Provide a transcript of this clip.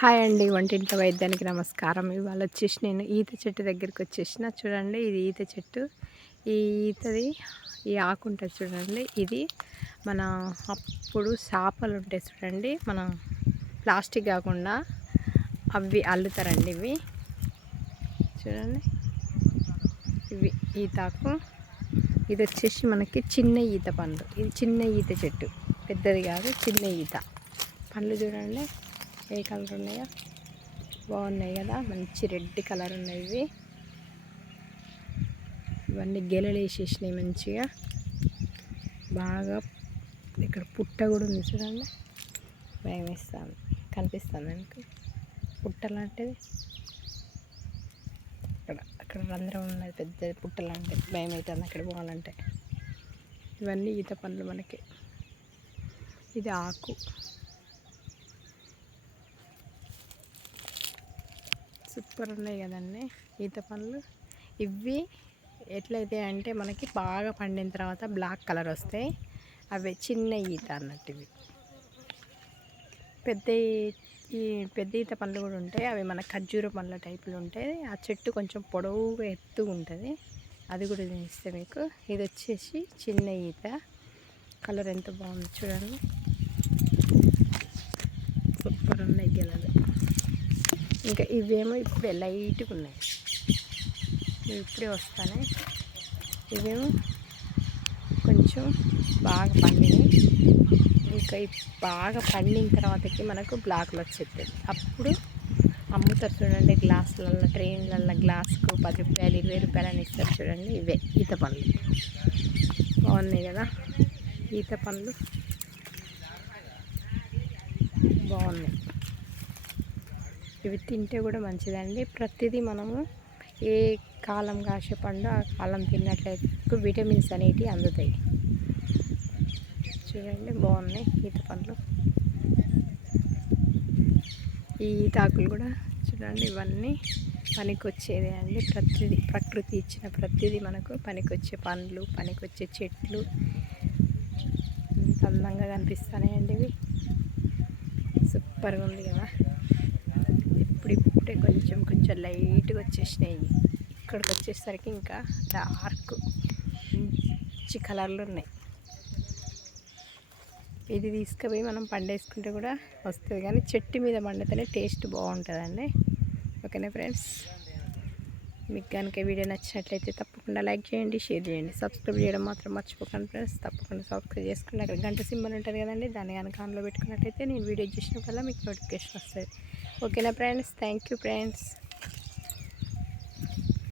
Hi అండి, వంటింట్లో వైద్యానికి నమస్కారం. ఇవాళ వచ్చేసి నేను ఈత చెట్టు దగ్గరికి వచ్చేసిన. చూడండి, ఇది ఈత చెట్టు. ఈ ఈతది ఈ ఆకు ఉంటుంది చూడండి. ఇది మన అప్పుడు చేపలు ఉంటాయి చూడండి, మన ప్లాస్టిక్ కాకుండా అవి అల్లుతారండి. ఇవి చూడండి, ఇవి ఈతాకు. ఇది వచ్చేసి మనకి చిన్న ఈత పండ్లు. ఇది చిన్న ఈత చెట్టు, పెద్దది కాదు, చిన్న ఈత పండ్లు. చూడండి ఏ కలర్ ఉన్నాయో, బాగున్నాయి కదా, మంచి రెడ్ కలర్ ఉన్నాయి ఇవి. ఇవన్నీ గెలలు వేసేసినాయి మంచిగా బాగా. ఇక్కడ పుట్ట కూడా ఉంది చూడండి, భయం వేస్తుంది. కనిపిస్తుంది మీకు పుట్ట లాంటిది? అక్కడ రంధ్రం ఉన్నది, పెద్ద పుట్ట లాంటిది. భయం అవుతుంది అక్కడ పోవాలంటే. ఇవన్నీ ఈత పండ్లు మనకి. ఇది ఆకు. సూపర్ ఉన్నాయి కదండి ఈత పండ్లు. ఇవి ఎట్లయితే అంటే మనకి బాగా పండిన తర్వాత బ్లాక్ కలర్ వస్తాయి. అవి చిన్న ఈత అన్నట్టు. ఇవి పెద్ద ఈత పండ్లు కూడా ఉంటాయి. అవి మన ఖర్జూర పండ్ల టైపులు ఉంటాయి. ఆ చెట్టు కొంచెం పొడవుగా ఎత్తుగా ఉంటుంది. అది కూడా చూపిస్తే మీకు. ఇది వచ్చేసి చిన్న ఈత. కలర్ ఎంత బాగుంది చూడండి, సూపర్ ఉన్నాయి గెలలు. ఇంకా ఇవేమో ఇప్పుడే లైట్గా ఉన్నాయి, ఇప్పుడే వస్తాయి. ఇవేమో కొంచెం బాగా పండినాయి. ఇంకా బాగా పండిన తర్వాతకి మనకు బ్లాక్లు వచ్చేది. అప్పుడు అమ్ముతారు చూడండి, గ్లాసులలో, ట్రైన్లలో గ్లాసుకు 10 రూపాయలు, 20 రూపాయలు అని ఇస్తారు చూడండి. ఇవే ఈత పండ్లు. బాగున్నాయి కదా ఈత పండ్లు, బాగున్నాయి. ఇవి తింటే కూడా మంచిదండి. ప్రతిదీ మనము ఏ కాలం కాసే పండు ఆ కాలం తిన్నట్లయితే విటమిన్స్ అనేటివి అందుతాయి. చూడండి, బాగున్నాయి ఈత పండ్లు. ఈ ఈతాకులు కూడా చూడండి, ఇవన్నీ పనికొచ్చేదే అండి. ప్రకృతి ఇచ్చిన ప్రతిదీ మనకు పనికొచ్చే పండ్లు, పనికొచ్చే చెట్లు. ఎంత అందంగా కనిపిస్తున్నాయండి ఇవి. సూపర్గా ఉంది కదా. ఇప్పుడే కొంచెం లైట్గా వచ్చేసినాయి. ఇక్కడికి వచ్చేసరికి ఇంకా డార్క్ మంచి కలర్లు ఉన్నాయి. ఇది తీసుకుపోయి మనం పండేసుకుంటే కూడా వస్తుంది, కానీ చెట్టు మీద పండితేనే టేస్ట్ బాగుంటుందండి. ఓకేనా ఫ్రెండ్స్, మీకు కనుక వీడియో నచ్చినట్లయితే తప్పకుండా లైక్ చేయండి, షేర్ చేయండి, సబ్స్క్రైబ్ చేయడం మాత్రం మర్చిపోకండి ఫ్రెండ్స్. తప్పకుండా సబ్స్క్రైబ్ చేసుకుని అక్కడ గంట సింబల్ ఉంటుంది కదండి, దాన్ని కనుక ఆన్లో పెట్టుకున్నట్లయితే నేను వీడియో చేసినప్పుడల్లా మీకు నోటిఫికేషన్ వస్తుంది. ఓకేనా ఫ్రెండ్స్, థ్యాంక్ యూ ఫ్రెండ్స్.